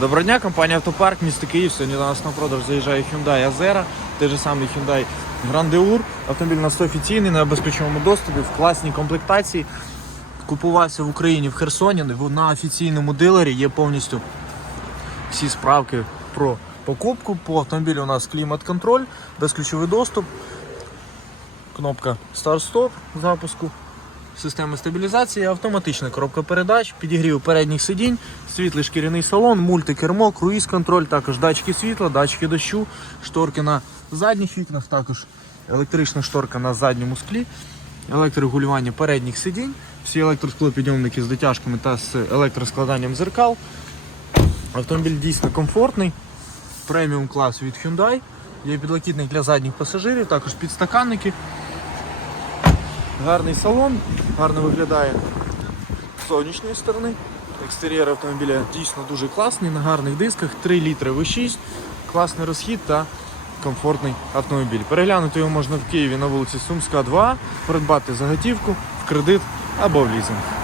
Доброго дня, компанія Автопарк, місто Київ. Сьогодні до нас на продаж заїжджає Hyundai Azera, той же самий Hyundai Grandeur. Автомобіль у нас офіційний, на безпечному доступі, в класній комплектації. Купувався в Україні в Херсоні. На офіційному дилері є повністю всі справки про покупку. По автомобілю у нас клімат-контроль, безключовий доступ, кнопка старт-стоп запуску. Система стабілізації, автоматична коробка передач, підігрів передніх сидінь, світлий шкіряний салон, мультикермо, круїз-контроль, також датчики світла, датчики дощу, шторки на задніх вікнах, також електрична шторка на задньому склі, електрорегулювання передніх сидінь, всі електросклопідйомники з дотяжками та з електроскладанням зеркал. Автомобіль дійсно комфортний, преміум клас від Hyundai. Є підлокітник для задніх пасажирів, також підстаканники. Гарний салон, гарно виглядає з зовнішньої сторони. Екстер'єр автомобіля дійсно дуже класний, на гарних дисках, 3 літри V6, класний розхід та комфортний автомобіль. Переглянути його можна в Києві на вулиці Сумська, 2, придбати заготівку в кредит або в лізинг.